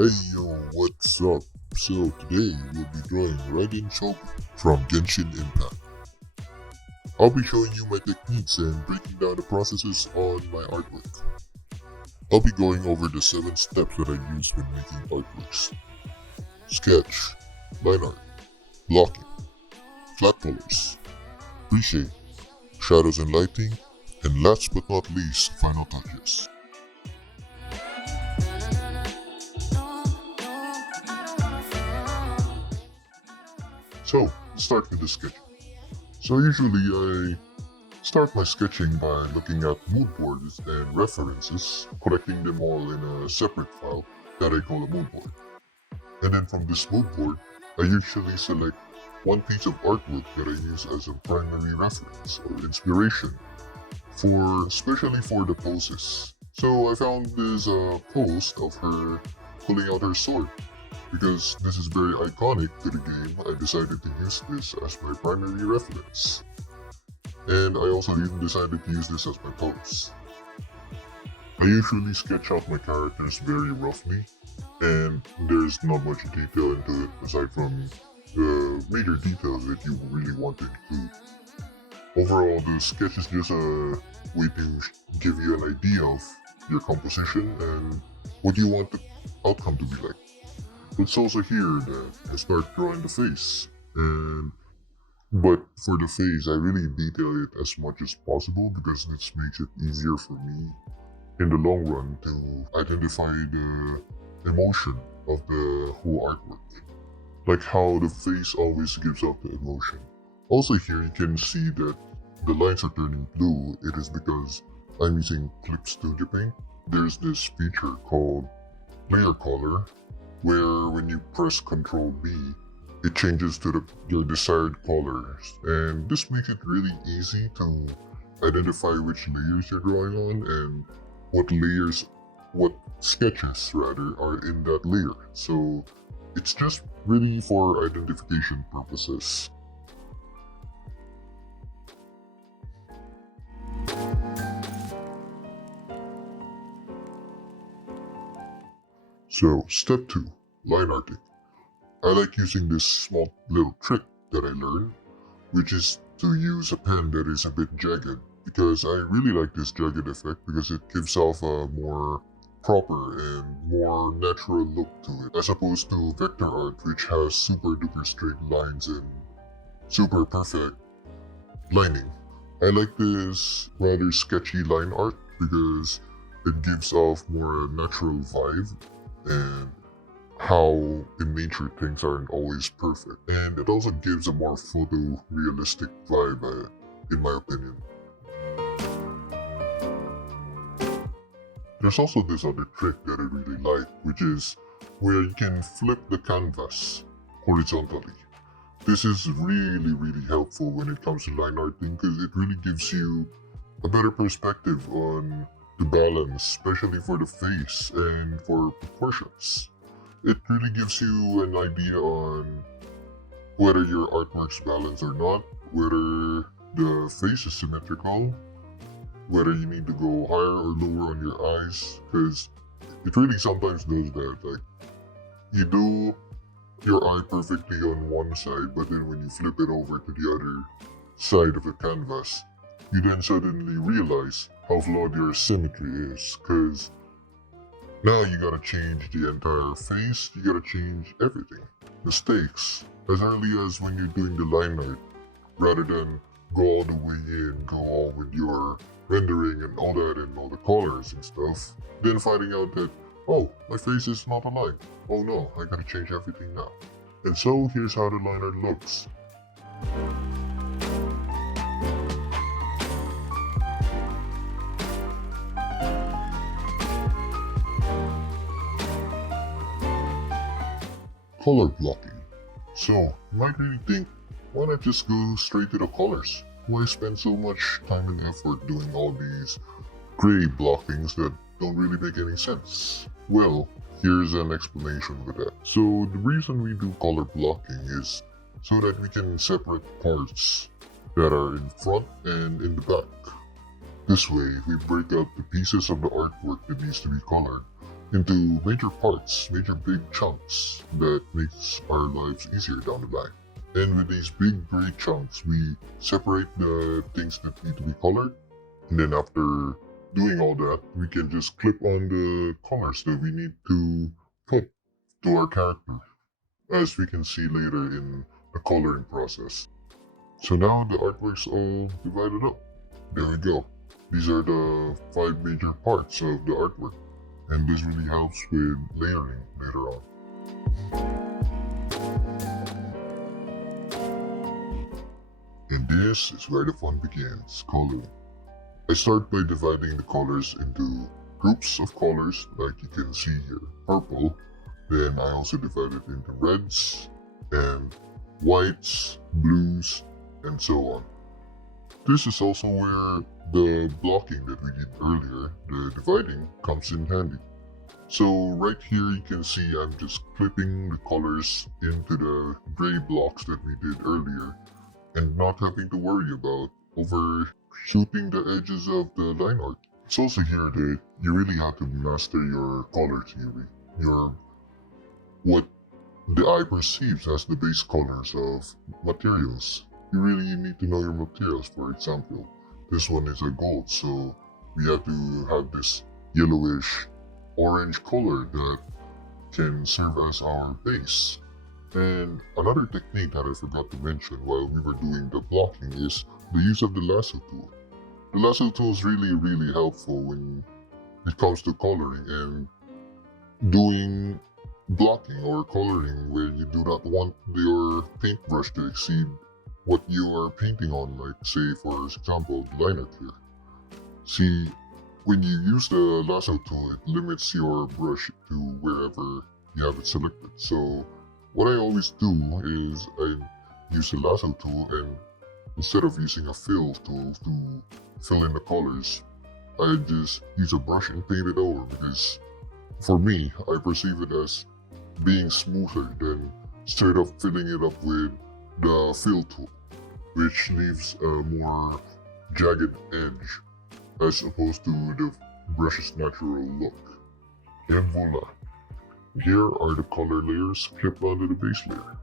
Hey yo, what's up? So today we'll be drawing RAIDEN Shogun from Genshin Impact. I'll be showing you my techniques and breaking down the processes on my artwork. I'll be going over the 7 steps that I use when making artworks. Sketch, line art, blocking, flat colors, pre-shade, shadows and lighting, and last but not least, final touches. So, let's start with the sketching. So usually I start my sketching by looking at mood boards and references, collecting them all in a separate file that I call a mood board. And then from this mood board, I usually select one piece of artwork that I use as a primary reference or inspiration, especially for the poses. So I found this post of her pulling out her sword. Because this is very iconic to the game, I decided to use this as my primary reference. And I also even decided to use this as my pose. I usually sketch out my characters very roughly, and there's not much detail into it aside from the major details that you really want to include. Overall, the sketch is just a way to give you an idea of your composition and what you want the outcome to be like. It's also here that I start drawing the face, but for the face I really detail it as much as possible because this makes it easier for me in the long run to identify the emotion of the whole artwork, like how the face always gives out the emotion. Also here you can see that the lines are turning blue. It is because I'm using Clip Studio Paint. There's this feature called Layer Color, where when you press Ctrl B, it changes to your desired colors. And this makes it really easy to identify which layers you're drawing on and what sketches rather, are in that layer. So it's just really for identification purposes. So, step 2, line arting. I like using this small little trick that I learned, which is to use a pen that is a bit jagged, because I really like this jagged effect because it gives off a more proper and more natural look to it, as opposed to vector art, which has super duper straight lines and super perfect lining. I like this rather sketchy line art because it gives off more a natural vibe, and how in nature things aren't always perfect. And it also gives a more photorealistic vibe, in my opinion. There's also this other trick that I really like, which is where you can flip the canvas horizontally. This is really helpful when it comes to line arting because it really gives you a better perspective on the balance, especially for the face and for proportions. It really gives you an idea on whether your artwork's balanced or not, whether the face is symmetrical, whether you need to go higher or lower on your eyes, because it really sometimes does that. Like, you do your eye perfectly on one side, but then when you flip it over to the other side of the canvas, you then suddenly realize how flawed your symmetry is, because now you gotta change the entire face, you gotta change everything. Mistakes, as early as when you're doing the line art, rather than go all the way in, go all with your rendering and all that and all the colors and stuff, then finding out that, oh, my face is not aligned. Oh no, I gotta change everything now. And so here's how the line art looks. Color blocking. So, you might really think, why not just go straight to the colors? Why spend so much time and effort doing all these gray blockings that don't really make any sense? Well, here's an explanation for that. So, the reason we do color blocking is so that we can separate parts that are in front and in the back. This way, we break up the pieces of the artwork that needs to be colored into major parts, major big chunks that makes our lives easier down the line. And with these big gray chunks, we separate the things that need to be colored. And then after doing all that, we can just clip on the colors that we need to put to our character, as we can see later in the coloring process. So now the artwork's all divided up. There we go. These are the 5 major parts of the artwork, and this really helps with layering later on. And this is where the fun begins, coloring. I start by dividing the colors into groups of colors, like you can see here, purple. Then I also divide it into reds and whites, blues, and so on. This is also where the blocking that we did earlier, the dividing, comes in handy. So right here you can see I'm just clipping the colors into the gray blocks that we did earlier and not having to worry about overshooting the edges of the line art. It's also here that you really have to master your color theory, what the eye perceives as the base colors of materials. You really need to know your materials. For example, this one is a gold, so we have to have this yellowish orange color that can serve as our base. And another technique that I forgot to mention while we were doing the blocking is the use of the lasso tool. The lasso tool is really helpful when it comes to coloring and doing blocking or coloring where you do not want your paintbrush to exceed what you are painting on, like say for example the line art here. See, when you use the lasso tool, it limits your brush to wherever you have it selected. So what I always do is I use the lasso tool, and instead of using a fill tool to fill in the colors, I just use a brush and paint it over, because for me, I perceive it as being smoother than straight up filling it up with the fill tool, which leaves a more jagged edge as opposed to the brush's natural look. And voila! Here are the color layers clipped onto the base layer.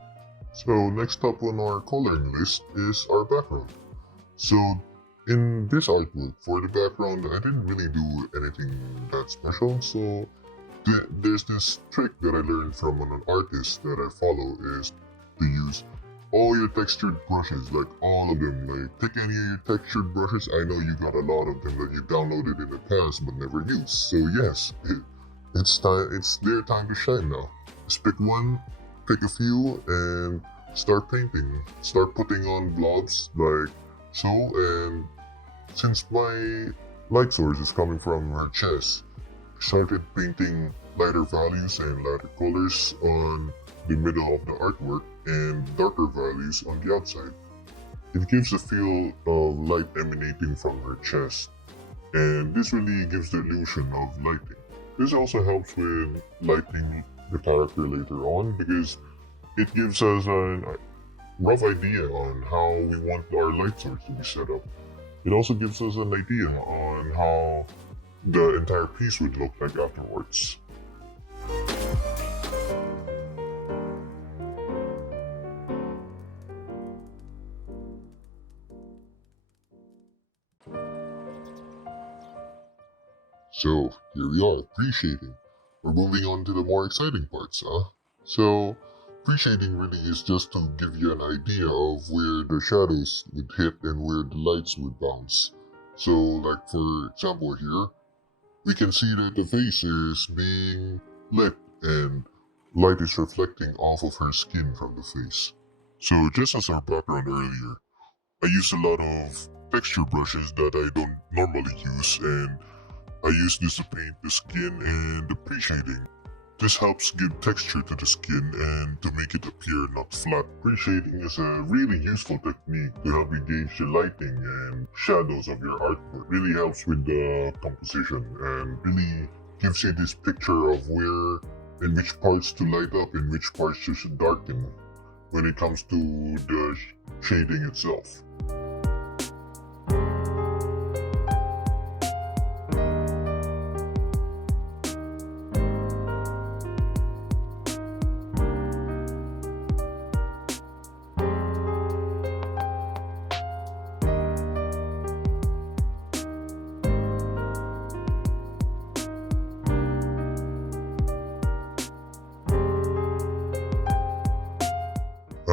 So next up on our coloring list is our background. So in this artwork, for the background, I didn't really do anything that special, so there's this trick that I learned from an artist that I follow, is to use all your textured brushes, like all of them. Like, pick any of your textured brushes. I know you got a lot of them that you downloaded in the past but never used. So yes, it's their time to shine now. Just pick one, pick a few, and start painting. Start putting on blobs like so. And since my light source is coming from her chest, I started painting lighter values and lighter colors on the middle of the artwork and darker values on the outside. It gives a feel of light emanating from her chest, and this really gives the illusion of lighting. This also helps with lighting the character later on, because it gives us a rough idea on how we want our light source to be set up. It also gives us an idea on how the entire piece would look like afterwards. So here we are, pre-shading. We're moving on to the more exciting parts, huh? So pre-shading really is just to give you an idea of where the shadows would hit and where the lights would bounce. So like for example here, we can see that the face is being lit and light is reflecting off of her skin from the face. So just as our background earlier, I use a lot of texture brushes that I don't normally use, and I use this to paint the skin and the pre-shading. This helps give texture to the skin and to make it appear not flat. Pre-shading is a really useful technique to help you gauge the lighting and shadows of your artwork. Really helps with the composition and really gives you this picture of where and which parts to light up and which parts to darken when it comes to the shading itself.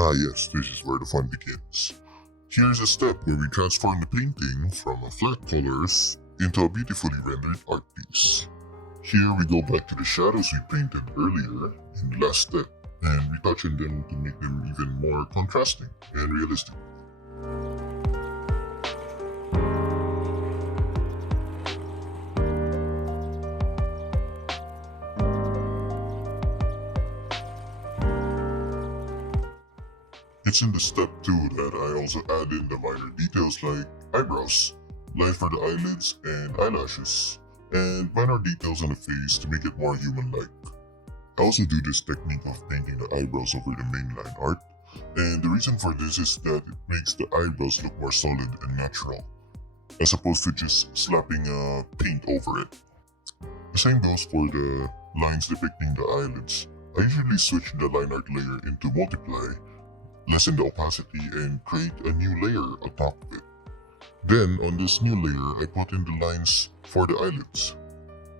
Ah yes, this is where the fun begins. Here's a step where we transform the painting from a flat colors into a beautifully rendered art piece. Here we go back to the shadows we painted earlier in the last step and retouching them to make them even more contrasting and realistic. It's in the step 2 that I also add in the minor details like eyebrows, lines for the eyelids and eyelashes, and minor details on the face to make it more human-like. I also do this technique of painting the eyebrows over the mainline art, and the reason for this is that it makes the eyebrows look more solid and natural, as opposed to just slapping paint over it. The same goes for the lines depicting the eyelids. I usually switch the line art layer into multiply, lessen the opacity, and create a new layer atop it. Then, on this new layer, I put in the lines for the eyelids.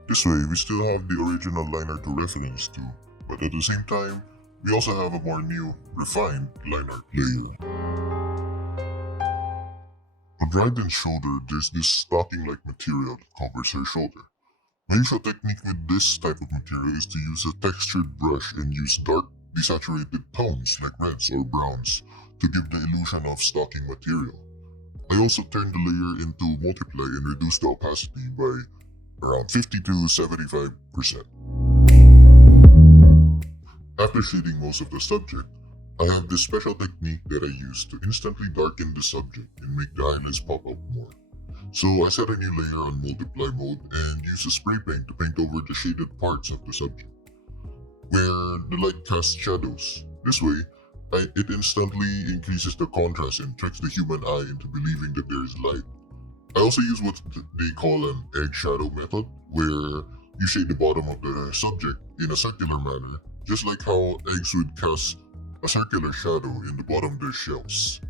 This way, we still have the original line art to reference to, but at the same time, we also have a more new, refined line art layer. On RAIDEN's shoulder, there's this stocking-like material that covers her shoulder. My usual technique with this type of material is to use a textured brush and use dark, desaturated tones like reds or browns to give the illusion of stocking material. I also turn the layer into multiply and reduce the opacity by around 50 to 75%. After shading most of the subject, I have this special technique that I use to instantly darken the subject and make the highlights pop up more. So I set a new layer on multiply mode and use a spray paint to paint over the shaded parts of the subject, where the light casts shadows. This way, it instantly increases the contrast and tricks the human eye into believing that there is light. I also use what they call an egg shadow method, where you shade the bottom of the subject in a circular manner, just like how eggs would cast a circular shadow in the bottom of their shells.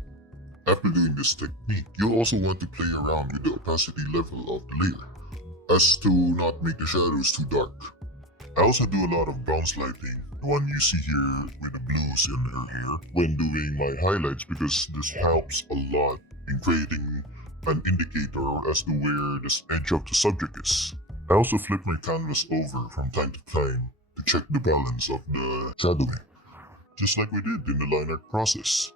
After doing this technique, you'll also want to play around with the opacity level of the layer, as to not make the shadows too dark. I also do a lot of bounce lighting, the one you see here with the blues in her hair, when doing my highlights, because this helps a lot in creating an indicator as to where the edge of the subject is. I also flip my canvas over from time to time to check the balance of the shadowing, just like we did in the line art process.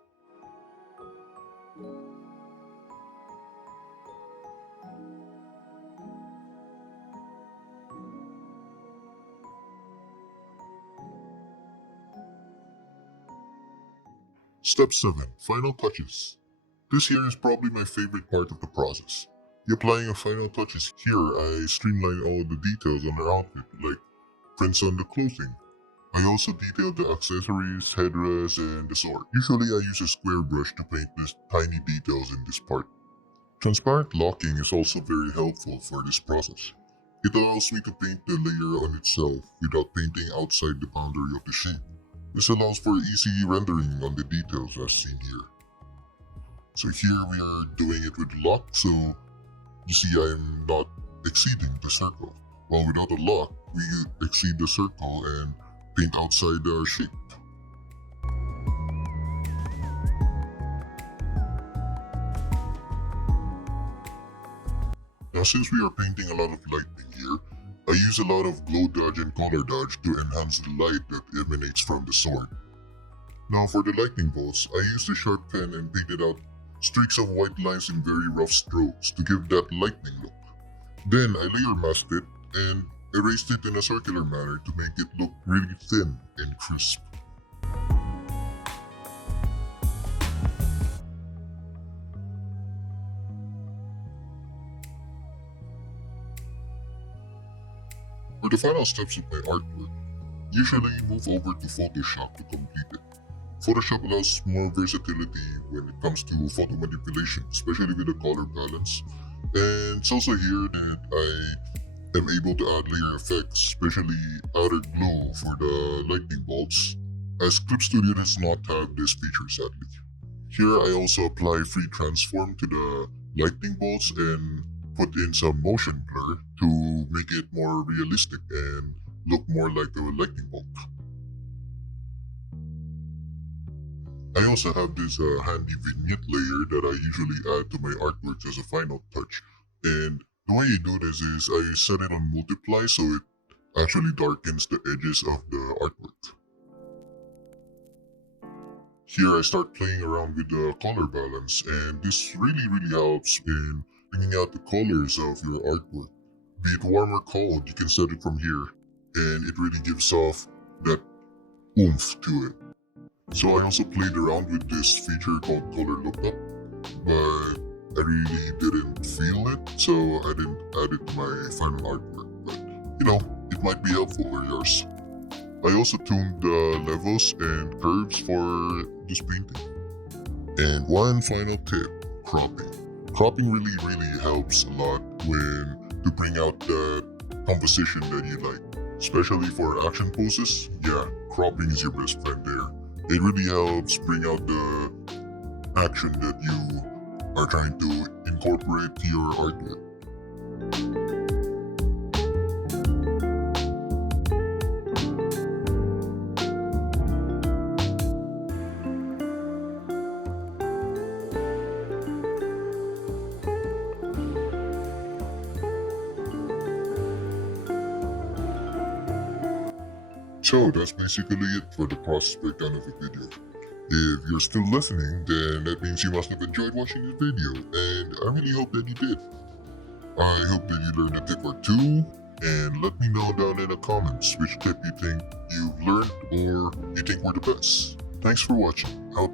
Step 7. Final touches. This here is probably my favorite part of the process. The applying of final touches. Here, I streamline all the details on the outfit, like prints on the clothing. I also detailed the accessories, headdress, and the sword. Usually I use a square brush to paint these tiny details in this part. Transparent locking is also very helpful for this process. It allows me to paint the layer on itself without painting outside the boundary of the shape. This allows for easy rendering on the details as seen here. So here we are doing it with lock, so you see I'm not exceeding the circle. While without a lock, we exceed the circle and paint outside our shape. Now since we are painting a lot of lighting here, I use a lot of glow dodge and color dodge to enhance the light that emanates from the sword. Now for the lightning bolts, I used a sharp pen and painted out streaks of white lines in very rough strokes to give that lightning look. Then I layer masked it and erased it in a circular manner to make it look really thin and crisp. For the final steps of my artwork, usually move over to Photoshop to complete it. Photoshop allows more versatility when it comes to photo manipulation, especially with the color balance. And it's also here that I am able to add layer effects, especially outer glow for the lightning bolts, as Clip Studio does not have this feature sadly. Here I also apply free transform to the lightning bolts and put in some motion blur to make it more realistic and look more like a lightning bolt. I also have this handy vignette layer that I usually add to my artworks as a final touch. And the way you do this is I set it on multiply so it actually darkens the edges of the artwork. Here I start playing around with the color balance, and this really helps in bringing out the colors of your artwork. Be it warm or cold, you can set it from here, and it really gives off that oomph to it. So I also played around with this feature called color lookup, but I really didn't feel it, so I didn't add it to my final artwork. But it might be helpful for yours. I also tuned the levels and curves for this painting. And one final tip, cropping. Cropping really helps a lot when to bring out the composition that you like. Especially for action poses, yeah, cropping is your best friend there. It really helps bring out the action that you are trying to incorporate to your artwork. So that's basically it for the process breakdown of the video. If you're still listening, then that means you must have enjoyed watching the video, and I really hope that you did. I hope that you learned a tip or two, and let me know down in the comments which tip you think you've learned or you think were the best. Thanks for watching. Have a